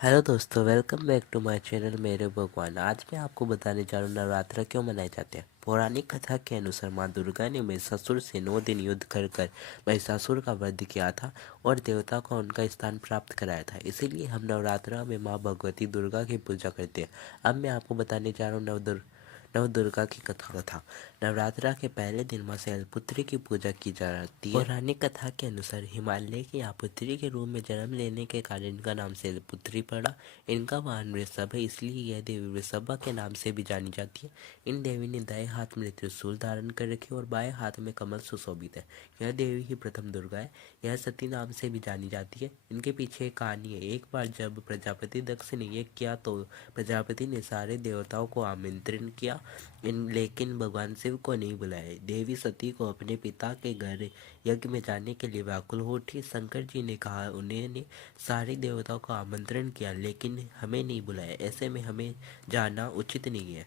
Hello दोस्तों, welcome back to my channel मेरे भगवान। आज मैं आपको बताने जा रहा हूँ नवरात्र क्यों मनाए जाते हैं। पौराणिक कथा के अनुसार माँ दुर्गा ने महिषासुर से 9 दिन युद्ध कर महिषासुर का वध किया था और देवता को उनका स्थान प्राप्त कराया था। इसीलिए हम नवरात्र में माँ भगवती दुर्गा की पूजा करते हैं। अब मैं आपको बताने जा रहा हूँ नवदुर्गा की कथा। नवरात्रा के पहले दिन माँ शैलपुत्री की पूजा की जाती है। पौराणिक कथा के अनुसार हिमालय की यहाँ पुत्री के रूप में जन्म लेने के कारण इनका नाम शैलपुत्री पड़ा। इनका वाहन वृषभ है, इसलिए यह देवी वृषभा के नाम से भी जानी जाती है। इन देवी ने दाएं हाथ में त्रिशूल धारण कर रखी और बाएं हाथ में कमल सुशोभित है। यह देवी ही प्रथम दुर्गा है। यह सती नाम से भी जानी जाती है। इनके पीछे एक कहानी है। एक बार जब प्रजापति दक्ष ने यज्ञ किया तो प्रजापति ने सारे देवताओं को आमंत्रण किया, लेकिन भगवान शिव को नहीं बुलाया। देवी सती को अपने पिता के घर यज्ञ में जाने के लिए व्याकुल हो उठी। शंकर जी ने कहा, उन्होंने सारे देवताओं को आमंत्रण किया लेकिन हमें नहीं बुलाया, ऐसे में हमें जाना उचित नहीं है।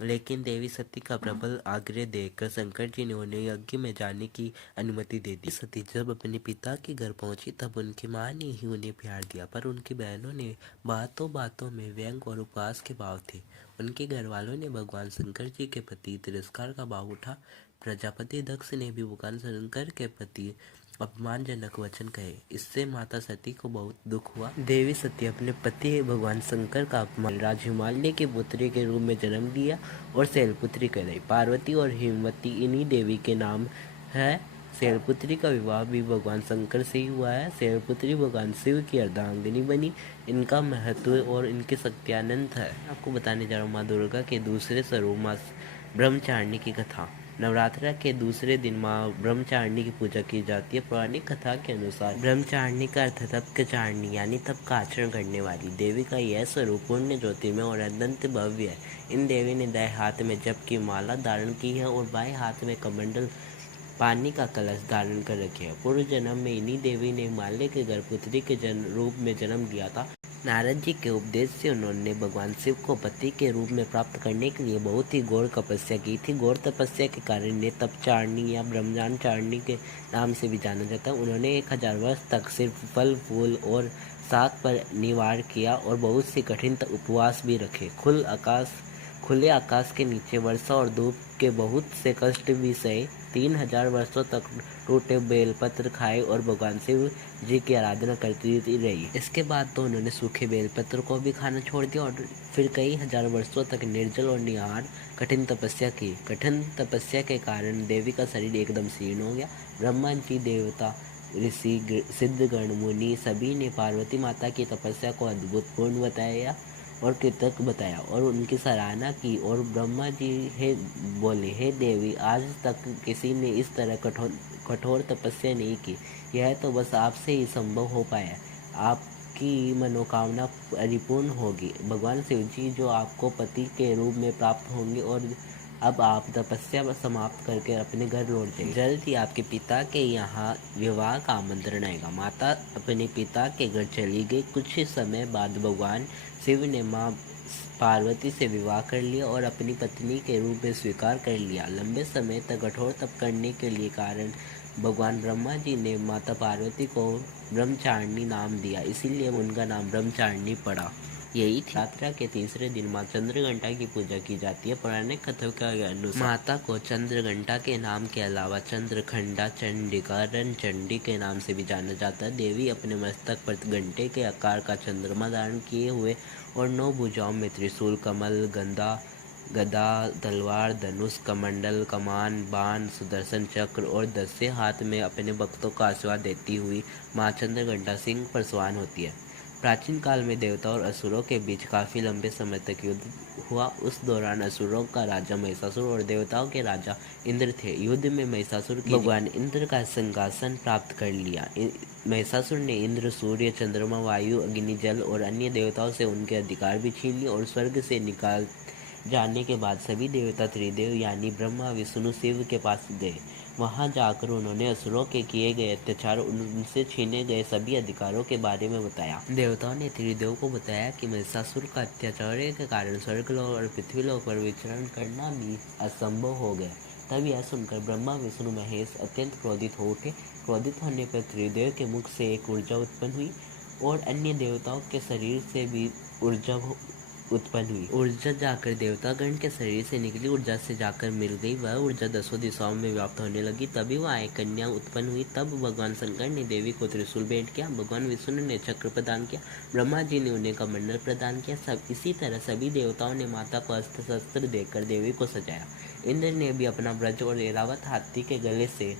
लेकिन देवी सती का प्रबल आग्रह देखकर शंकर जी ने उन्हें यज्ञ में जाने की अनुमति दे दी। सती जब अपने पिता के घर पहुंची तब उनकी मां ने ही उन्हें प्यार दिया, पर उनकी बहनों ने बातों बातों में व्यंग और उपहास के भाव थे। उनके घर वालों ने भगवान शंकर जी के प्रति तिरस्कार का भाव उठा। प्रजापति दक्ष ने भी भगवान शंकर के प्रति अपमानजनक वचन कहे। इससे माता सती को बहुत दुख हुआ। देवी सती अपने पति भगवान शंकर का अपमान राज हिमालय की पुत्री के रूप में जन्म लिया और शैलपुत्री कहलाई। पार्वती और हिमवती इन्हीं देवी के नाम है। शैलपुत्री का विवाह भी भगवान शंकर से ही हुआ है। शैलपुत्री भगवान शिव की अर्धांगिनी बनी। इनका महत्व और इनकी शक्ति अनंत है। आपको बताने जा रहा हूँ माँ दुर्गा के दूसरे स्वरूप माँ ब्रह्मचारिणी की कथा। नवरात्र के दूसरे दिन माँ ब्रह्मचारिणी की पूजा की जाती है। पौराणिक कथा के अनुसार ब्रह्मचारिणी का अर्थ तपचारिणी यानी तप का आचरण करने वाली देवी का यह स्वरूप पुण्य ज्योतिर्मय और अत्यंत भव्य है। इन देवी ने दाएं हाथ में जप की माला धारण की है और बाएं हाथ में कमंडल पानी का कलश धारण कर रखे हैं। पूर्व जन्म में इन्हीं देवी ने हिमालय के गर्भपुत्री के रूप में जन्म लिया था। नारद जी के उपदेश से उन्होंने भगवान शिव को पति के रूप में प्राप्त करने के लिए बहुत ही घोर तपस्या की थी। घोर तपस्या के कारण इन्हें तपचारिणी या ब्रह्मचारिणी के नाम से भी जाना जाता है। उन्होंने 1000 वर्ष तक सिर्फ फल फूल और शाक पर निवार किया और बहुत सी कठिन उपवास भी रखे। खुले आकाश के नीचे वर्षा और धूप के बहुत से कष्ट भी सहे। 3000 वर्षों तक टूटे बेलपत्र खाए और भगवान शिव जी की आराधना करती रही। इसके बाद तो उन्होंने सूखे बेलपत्र को भी खाना छोड़ दिया और फिर कई हजार वर्षों तक निर्जल और निहार कठिन तपस्या की। कठिन तपस्या के कारण देवी का शरीर एकदम क्षीण हो गया। ब्रह्मा जी, देवता, ऋषि, सिद्धगण, मुनि सभी ने पार्वती माता की तपस्या को अद्भुतपूर्ण बताया और कृतज्ञ बताया और उनकी सराहना की। और ब्रह्मा जी बोले, हे देवी, आज तक किसी ने इस तरह कठोर तपस्या नहीं की। यह तो बस आपसे ही संभव हो पाया। आपकी मनोकामना परिपूर्ण होगी। भगवान शिव जी जो आपको पति के रूप में प्राप्त होंगे और अब आप तपस्या समाप्त करके अपने घर लौट जाइए। जल्द ही आपके पिता के यहाँ विवाह का आमंत्रण आएगा। माता अपने पिता के घर चली गई। कुछ ही समय बाद भगवान शिव ने माँ पार्वती से विवाह कर लिया और अपनी पत्नी के रूप में स्वीकार कर लिया। लंबे समय तक कठोर तप करने के लिए कारण भगवान ब्रह्मा जी ने माता पार्वती को ब्रह्मचारिणी नाम दिया, इसीलिए उनका नाम ब्रह्मचारिणी पड़ा। यही थी। यात्रा के तीसरे दिन माँ चंद्रघंटा की पूजा की जाती है। पौराणिक कथाओं के अनुसार माता को चंद्रघंटा के नाम के अलावा चंद्रखंडा, चंडिका, रणचंडी के नाम से भी जाना जाता है। देवी अपने मस्तक पर घंटे के आकार का चंद्रमा धारण किए हुए और 9 भुजाओं में त्रिशूल, कमल, गदा, तलवार, धनुष, कमंडल, कमान, बाण, सुदर्शन चक्र और 10 हाथ में अपने भक्तों को आशीर्वाद देती हुई माँ चंद्रघंटा सिंह पर सवार होती है। प्राचीन काल में देवताओं और असुरों के बीच काफी लंबे समय तक युद्ध हुआ। उस दौरान असुरों का राजा महिषासुर और देवताओं के राजा इंद्र थे। युद्ध में महिषासुर के भगवान इंद्र का सिंहासन प्राप्त कर लिया। महिषासुर ने इंद्र, सूर्य, चंद्रमा, वायु, अग्नि, जल और अन्य देवताओं से उनके अधिकार भी छीन लिए और स्वर्ग से निकाल जाने के बाद सभी देवता त्रिदेव यानी ब्रह्मा, विष्णु, शिव के पास गए। वहां जाकर उन्होंने असुरों के किए गए अत्याचार, उनसे छीने गए सभी अधिकारों के बारे में बताया। देवताओं ने त्रिदेव को बताया कि महिषासुर का अत्याचार के कारण स्वर्गलोक और पृथ्वीलोक पर विचरण करना भी असंभव हो गया। तब यह सुनकर ब्रह्मा, विष्णु, महेश अत्यंत क्रोधित हो उठे। क्रोधित होने पर त्रिदेव के मुख से एक ऊर्जा उत्पन्न हुई और अन्य देवताओं के शरीर से भी ऊर्जा उत्पन्न हुई। ऊर्जा जाकर देवतागण के शरीर से निकली ऊर्जा से जाकर मिल गई। वह ऊर्जा 10 दिशाओं में व्याप्त होने लगी। तभी वह एक कन्या उत्पन्न हुई। तब भगवान शंकर ने देवी को त्रिशूल भेंट किया। भगवान विष्णु ने चक्र प्रदान किया। ब्रह्मा जी ने उन्हें कमंडल प्रदान किया। सब इसी तरह सभी देवताओं ने माता को अस्त्र शस्त्र देकर देवी को सजाया। इंद्र ने भी अपना ब्रज और ऐरावत हाथी के गले से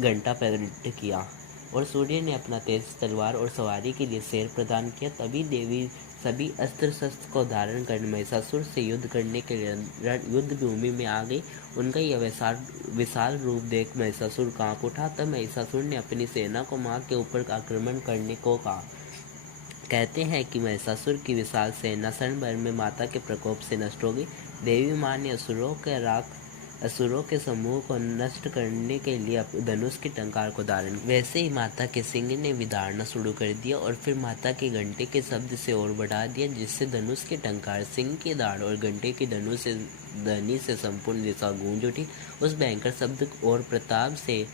घंटा प्रकट किया और सूर्य ने अपना तेज तलवार और सवारी के लिए शेर प्रदान किया। तभी देवी सभी अस्त्र शस्त्र को धारण कर महिषासुर से युद्ध करने के लिए युद्ध भूमि में आ गई। उनका यह विशाल रूप देख महिषासुर कांप उठा। तब महिषासुर ने अपनी सेना को मां के ऊपर आक्रमण करने को कहा। कहते हैं कि महिषासुर की विशाल सेना क्षण भर में माता के प्रकोप से नष्ट हो गई। देवी मां ने असुरों के समूह को नष्ट करने के लिए धनुष की टंकार को धारण किया। वैसे ही माता के सिंह ने भी धारना शुरू कर दिया और फिर माता के घंटे के शब्द से और बढ़ा दिया, जिससे धनुष की टंकार, सिंह की धार और घंटे की धनुष से ध्वनि से संपूर्ण दिशा गूंज उठी। उस भयंकर शब्द और प्रताप से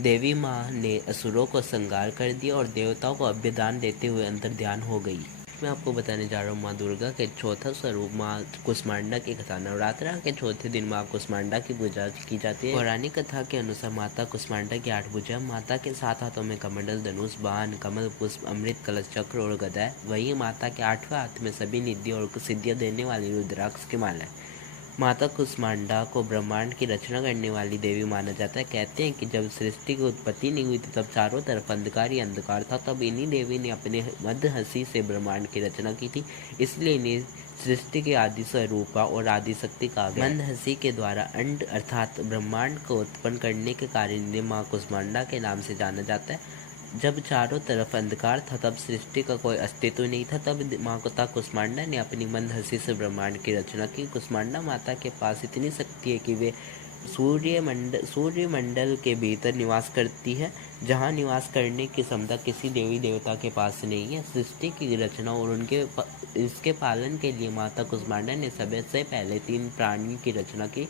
देवी माँ ने असुरों को संहार कर दिया और देवताओं को अभ्यदान देते हुए अंतर्ध्यान हो गई। मैं आपको बताने जा रहा हूँ माँ दुर्गा के चौथा स्वरूप माँ कुष्मांडा की कथा। नवरात्रा के चौथे दिन माँ कुष्मांडा की पूजा की जाती है। पौराणिक कथा के अनुसार माता कुष्मांडा की 8 भुजा, माता के 7 हाथों में कमंडल, धनुष, बाण, कमल पुष्प, अमृत कलश, चक्र और गदा है। वहीं माता के 8वें हाथ में सभी निधि और सिद्धियां देने वाली रुद्राक्ष की माला है। माता कुष्मांडा को ब्रह्मांड की रचना करने वाली देवी माना जाता है। कहते हैं कि जब सृष्टि की उत्पत्ति नहीं हुई थी तब चारों तरफ अंधकार ही अंधकार था। तब इन्हीं देवी ने अपने मध्य हंसी से ब्रह्मांड की रचना की थी। इसलिए इन्हें सृष्टि के आदि स्वरूपा और आदि शक्ति कहा गया। मंद हंसी के द्वारा अंड अर्थात ब्रह्मांड को उत्पन्न करने के कारण इन्हें माँ कुष्मांडा के नाम से जाना जाता है। जब चारों तरफ अंधकार था तब सृष्टि का कोई अस्तित्व नहीं था। तब माता कुष्मांडा ने अपनी मंद हंसी से ब्रह्मांड की रचना की। कुष्मांडा माता के पास इतनी शक्ति है कि वे सूर्यमंडल के भीतर निवास करती है, जहाँ निवास करने की क्षमता किसी देवी देवता के पास नहीं है। सृष्टि की रचना और इसके पालन के लिए माता कुष्मांडा ने सबसे पहले 3 प्राणियों की रचना की।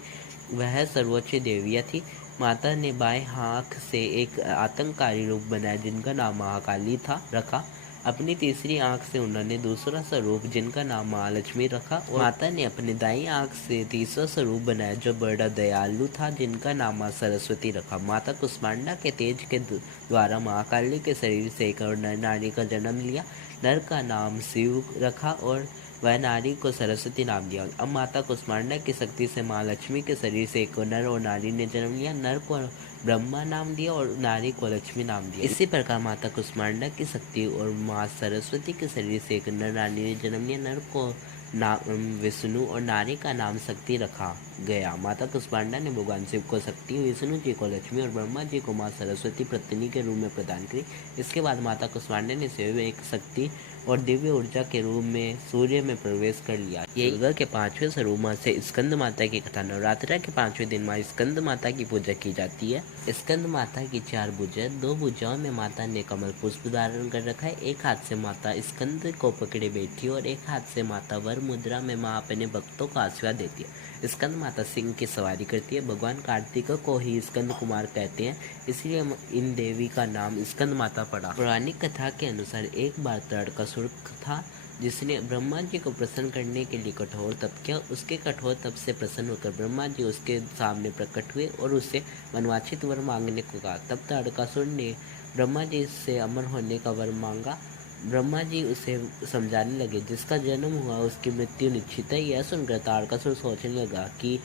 वह सर्वोच्च देवियाँ थी। माता ने बाएं आँख से एक आतंककारी रूप बनाया जिनका नाम महाकाली रखा। अपनी तीसरी आँख से उन्होंने दूसरा स्वरूप जिनका नाम महालक्ष्मी रखा और माता ने अपनी दाईं आँख से तीसरा स्वरूप बनाया जो बड़ा दयालु था जिनका नाम माँ सरस्वती रखा। माता कुष्मांडा के तेज के द्वारा महाकाली के शरीर से एक और नारी का जन्म लिया। नर का नाम शिव रखा और वह नारी को सरस्वती नाम दिया। अब माता कुष्मांडा की शक्ति से माँ लक्ष्मी के शरीर से एक नर और नारी ने जन्म लिया। नर को ब्रह्मा नाम दिया और नारी को लक्ष्मी नाम दिया। इसी प्रकार माता कुष्मांडा की शक्ति और माँ सरस्वती के शरीर से एक नर नारी ने जन्म लिया। नर को नाम विष्णु और नारी का नाम शक्ति रखा गया। माता कुष्मांडा ने भगवान शिव को शक्ति, विष्णु जी को लक्ष्मी और ब्रह्मा जी को माँ सरस्वती पत्नी के रूप में प्रदान करी। इसके बाद माता कुष्मांडा ने शिव एक शक्ति और दिव्य ऊर्जा के रूप में सूर्य में प्रवेश कर लिया। ये दुर्गा के 5वें स्वरूप माँ से स्कंद माता की कथा। नवरात्रा के 5वें दिन माँ स्कंद माता की पूजा की जाती है। स्कंद माता की 4 भुजा, 2 भुजाओं में माता ने कमल पुष्प धारण कर रखा है। एक हाथ से माता स्कंद को पकड़े बैठी और एक हाथ से माता वर मुद्रा में माँ अपने भक्तों को आशीर्वाद देती है। स्कंद माता सिंह की सवारी करती है। भगवान कार्तिक को ही स्कंद कुमार कहते हैं, इसलिए इन देवी का नाम स्कंद माता पड़ा। पौराणिक कथा के अनुसार एक बार ताड़कासुर था जिसने ब्रह्मा जी को प्रसन्न करने के लिए कठोर तप किया। उसके कठोर तप से प्रसन्न होकर ब्रह्मा जी उसके सामने प्रकट हुए और उससे मनवांछित वर मांगने को कहा। तब ताड़कासुर ने ब्रह्मा जी से अमर होने का वर मांगा। ब्रह्मा जी उसे समझाने लगे, जिसका जन्म हुआ उसकी मृत्यु निश्चित है। यह सुनकर ताड़कासुर सोचने लगा कि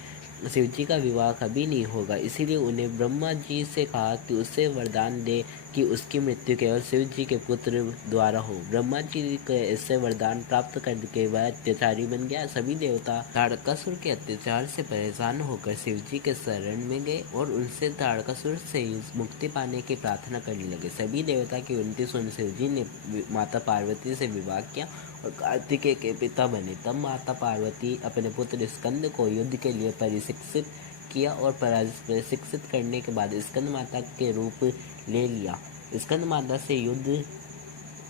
शिव जी का विवाह कभी नहीं होगा, इसीलिए उन्हें ब्रह्मा जी से कहा कि उसे वरदान दे कि उसकी मृत्यु केवल शिव जी के पुत्र द्वारा हो। ब्रह्मा जी के इससे वरदान प्राप्त करके वह अत्याचारी बन गया। सभी देवता ताड़कासुर के अत्याचार से परेशान होकर शिव जी के शरण में गए और उनसे ताड़कासुर से मुक्ति पाने की प्रार्थना करने लगे। सभी देवता की विनती सुन शिव जी ने माता पार्वती से विवाह किया और कार्तिकेय के पिता बने। तब माता पार्वती अपने पुत्र स्कंद को युद्ध के लिए प्रशिक्षित किया और प्रशिक्षित करने के बाद स्कंद माता के रूप ले लिया। स्कंद माता से युद्ध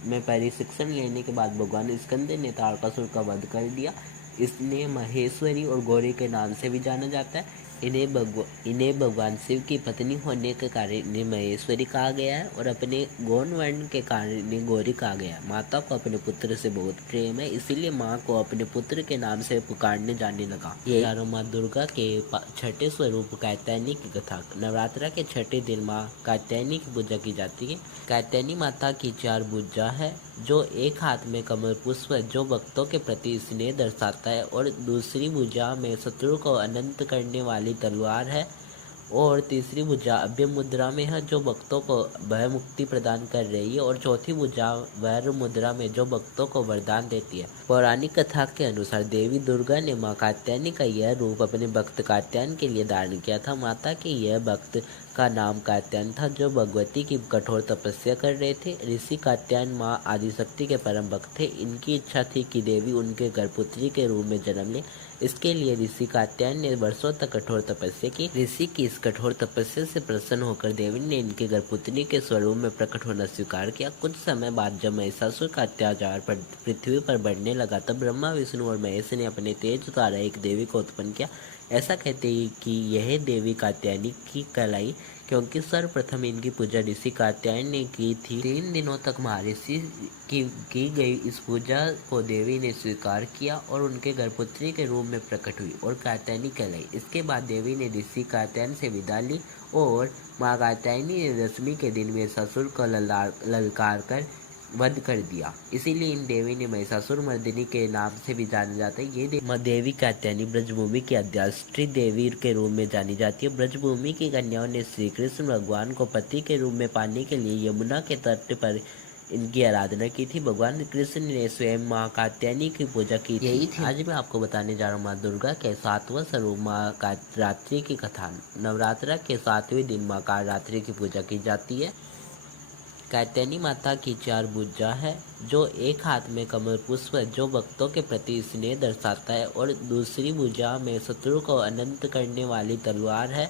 में प्रशिक्षण लेने के बाद भगवान स्कंद ने ताड़कासुर का वध कर दिया। इसने महेश्वरी और गौरी के नाम से भी जाना जाता है। इन्हें भगवान शिव की पत्नी होने के कारण इन्हें महेश्वरी कहा गया है और अपने गौण वर्ण के कारण इन्हें गौरी कहा गया है। माता को अपने पुत्र से बहुत प्रेम है, इसीलिए माँ को अपने पुत्र के नाम से पुकारने जाने लगा। ये चारों माँ दुर्गा के छठे स्वरूप कात्यायनी की कथा। नवरात्रा के छठे दिन माँ कात्यायनी की पूजा की जाती है। कात्यायनी माता की 4 भुजा है, जो एक हाथ में कमल पुष्प है जो भक्तों के प्रति स्नेह दर्शाता है, और दूसरी भुजा में शत्रु को अनंत करने वाली तलवार है, और तीसरी भुजा अभय मुद्रा में है जो भक्तों को भय मुक्ति प्रदान कर रही है, और चौथी भुजा वैर मुद्रा में जो भक्तों को वरदान देती है। पौराणिक कथा के अनुसार देवी दुर्गा ने माँ कात्यायनी का यह रूप अपने भक्त कात्यायन के लिए धारण किया था। माता के यह भक्त का नाम कात्यायन था, जो भगवती की कठोर तपस्या कर रहे थे। ऋषि कात्यायन माँ आदिशक्ति के परम भक्त थे। इनकी इच्छा थी कि देवी उनके घर पुत्री के रूप में जन्म ले। इसके लिए ऋषि कात्यायन ने वर्षों तक कठोर तपस्या की। ऋषि की इस कठोर तपस्या से प्रसन्न होकर देवी ने इनके घर पुत्री के स्वरूप में प्रकट होना स्वीकार किया। कुछ समय बाद जब महिषासुर का अत्याचार पृथ्वी पर बढ़ने लगा, तब ब्रह्मा, विष्णु और महेश ने अपने तेज द्वारा एक देवी को उत्पन्न किया। ऐसा कहते हैं कि यह देवी कात्यायनी की कहलाई, क्योंकि सर्वप्रथम इनकी पूजा ऋषि कात्यायन ने की थी। 3 दिनों तक महर्षि की गई इस पूजा को देवी ने स्वीकार किया और उनके घर पुत्री के रूप में प्रकट हुई और कात्यायनी कहलाई। इसके बाद देवी ने ऋषि कात्यायन से विदा ली और माँ कात्यायनी ने दशमी के दिन में ससुर को ललकार कर वध कर दिया। इसीलिए इन देवी ने महिषासुर मर्दिनी के नाम से भी जाना जाता है। ये देवी कात्यायनी ब्रजभूमि की अध्याष्टी देवी के रूप में जानी जाती है। ब्रजभूमि की कन्याओं ने श्री कृष्ण भगवान को पति के रूप में पाने के लिए यमुना के तट पर इनकी आराधना की थी। भगवान कृष्ण ने स्वयं माँ कात्यायनी की पूजा की थी। यही थी आज मैं आपको बताने जा रहा हूँ माँ दुर्गा के 7वां स्वरूप माँ कालरात्रि की कथा। नवरात्रा के 7वें दिन माँ कालरात्रि की पूजा की जाती है। कात्यायनी माता की 4 भुजा है, जो एक हाथ में कमल पुष्प है जो भक्तों के प्रति स्नेह दर्शाता है, और दूसरी भुजा में शत्रु को अनंत करने वाली तलवार है,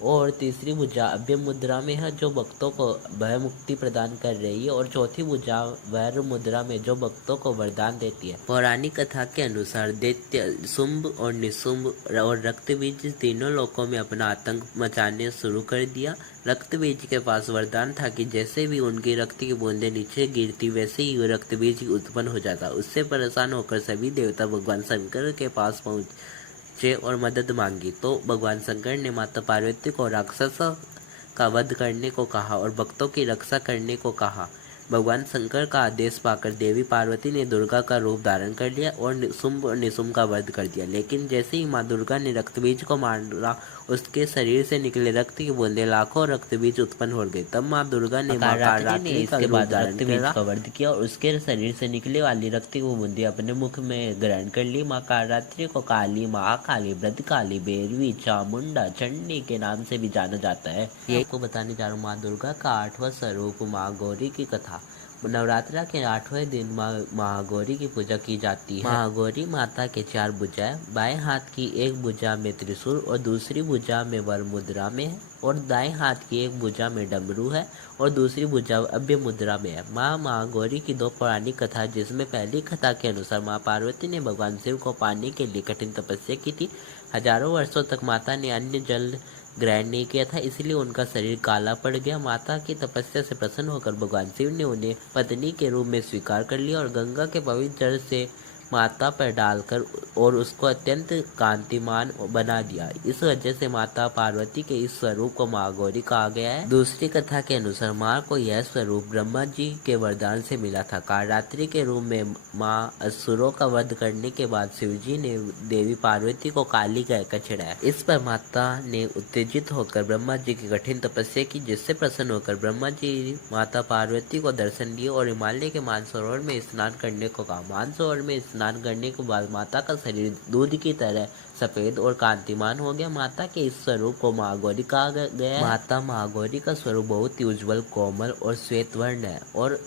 और तीसरी भुजा अभय मुद्रा में है जो भक्तों को भय मुक्ति प्रदान कर रही है, और चौथी भुजा वैर मुद्रा में जो भक्तों को वरदान देती है। पौराणिक कथा के अनुसार दैत्य शुंभ और निशुंभ और रक्तबीज तीनों लोकों में अपना आतंक मचाने शुरू कर दिया। रक्तबीज के पास वरदान था कि जैसे भी उनकी रक्त की बूंदें नीचे गिरती, वैसे ही रक्तबीज उत्पन्न हो जाता। उससे परेशान होकर सभी देवता भगवान शंकर के पास पहुंचे और मदद मांगी, तो भगवान शंकर ने माता पार्वती को राक्षसों का वध करने को कहा और भक्तों की रक्षा करने को कहा। भगवान शंकर का आदेश पाकर देवी पार्वती ने दुर्गा का रूप धारण कर लिया और शुंभ और निशुंभ का वध कर दिया। लेकिन जैसे ही माँ दुर्गा ने रक्तबीज को मारा, उसके शरीर से निकले रक्त की बूंदें लाखों रक्तबीज उत्पन्न हो गए। तब माँ दुर्गा ने इसके बाद रक्तबीज का वध किया और उसके शरीर से निकले वाली रक्त की बूंदें अपने मुख में ग्रहण कर ली। माँ कालरात्रि को काली, महाकाली, भद्रकाली, भैरवी, चामुंडा, चंडी के नाम से भी जाना जाता है। ये आपको बताने जा रहा हूँ माँ दुर्गा का 8वां स्वरूप माँ गौरी की कथा। नवरात्रा के 8वें दिन महागौरी की पूजा की जाती है। महागौरी माता के 4 भुजाएं, बाएं हाथ की एक भुजा में त्रिशूल और दूसरी भुजा में वर मुद्रा में है, और दाएं हाथ की एक भुजा में डमरू है और दूसरी भुजा अभय मुद्रा में है। माँ महागौरी की 2 पौराणिक कथा, जिसमें पहली कथा के अनुसार माँ पार्वती ने भगवान शिव को पाने के लिए कठिन तपस्या की थी। हजारों वर्षों तक माता ने अन्य जल ग्रहण नहीं किया था, इसलिए उनका शरीर काला पड़ गया। माता की तपस्या से प्रसन्न होकर भगवान शिव ने उन्हें पत्नी के रूप में स्वीकार कर लिया और गंगा के पवित्र जल से माता पर डालकर और उसको अत्यंत कांतिमान बना दिया। इस वजह से माता पार्वती के इस स्वरूप को माँ गौरी कहा गया है। दूसरी कथा के अनुसार माँ को यह स्वरूप ब्रह्मा जी के वरदान से मिला था। कालरात्रि के रूप में माँ असुरों का वध करने के बाद शिवजी ने देवी पार्वती को काली कहकर चिढ़ाया। इस पर माता ने उत्तेजित होकर ब्रह्मा जी की कठिन तपस्या की, जिससे प्रसन्न होकर ब्रह्मा जी माता पार्वती को दर्शन दिए और हिमालय के मानसरोवर में स्नान करने को कहा। मानसरोवर में स्नान करने के बाद माता का शरीर दूध की तरह सफेद और कांतिमान हो गया। माता के इस स्वरूप को महागौरी कहा गया। माता महागौरी का स्वरूप बहुत ही उज्जवल, कोमल और श्वेत वर्ण है और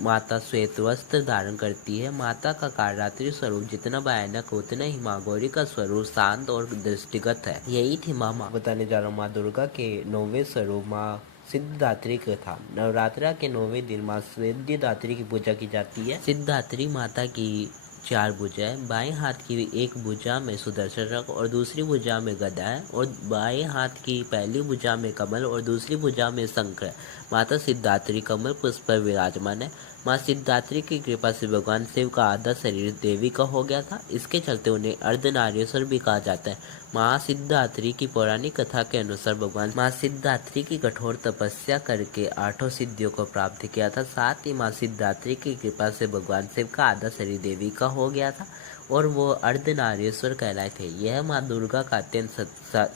माता श्वेत वस्त्र धारण करती है। माता का कालरात्रि स्वरूप जितना भयानक उतना ही माँ गौरी का स्वरूप शांत और दृष्टिगत है। यही थी माँ बताने जा रहा हूँ माँ दुर्गा के 9वें स्वरूप माँ सिद्धिदात्री की कथा। नवरात्रा के 9वें दिन माँ सिद्धिदात्री की पूजा की जाती है। सिद्धिदात्री माता की 4 भुजाएं, बाएं हाथ की एक भुजा में सुदर्शन चक्र और दूसरी भुजा में गदा है और बाएं हाथ की पहली भुजा में कमल और दूसरी भुजा में शंख है। माता सिद्धात्री कमल पुष्प पर विराजमान है। माँ सिद्धात्री की कृपा से भगवान शिव का आधा शरीर देवी का हो गया था। इसके चलते उन्हें अर्धनारीश्वर भी कहा जाता है। माँ सिद्धात्री की पौराणिक कथा के अनुसार भगवान माँ सिद्धात्री की कठोर तपस्या करके 8 सिद्धियों को प्राप्त किया था। साथ ही माँ सिद्धात्री की कृपा से भगवान शिव का आधा शरीर देवी का हो गया था और वो अर्धनारीश्वर कहलाए थे। यह माँ दुर्गा का अत्यंत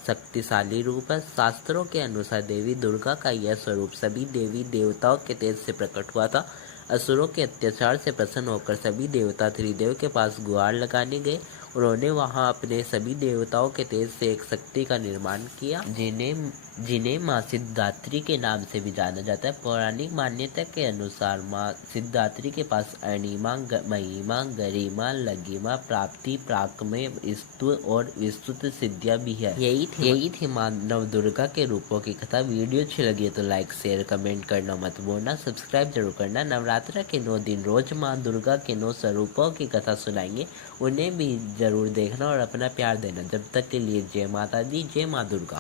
शक्तिशाली रूप है। शास्त्रों के अनुसार देवी दुर्गा का यह स्वरूप सभी देवी देवताओं के तेज से प्रकट हुआ था। असुरों के अत्याचार से प्रसन्न होकर सभी देवता त्रिदेव के पास गुहार लगाने गए। उन्होंने वहां अपने सभी देवताओं के तेज से एक शक्ति का निर्माण किया जिन्हें माँ सिद्धात्री के नाम से भी जाना जाता है। पौराणिक मान्यता के अनुसार माँ सिद्धात्री के पास अणिमा, महिमा, गरिमा, लघिमा, प्राप्ति, प्राकम्य, स्तु और विस्तृत सिद्धियां भी है। यही थी माँ नवदुर्गा के रूपों की कथा। वीडियो अच्छी लगी तो लाइक शेयर कमेंट करना मत भूलना, सब्सक्राइब जरूर करना। नवरात्र के 9 दिन रोज माँ दुर्गा के 9 स्वरूपों की कथा सुनाएंगे, उन्हें भी जरूर देखना और अपना प्यार देना। जब तक के लिए जय माता दी, जय माँ दुर्गा।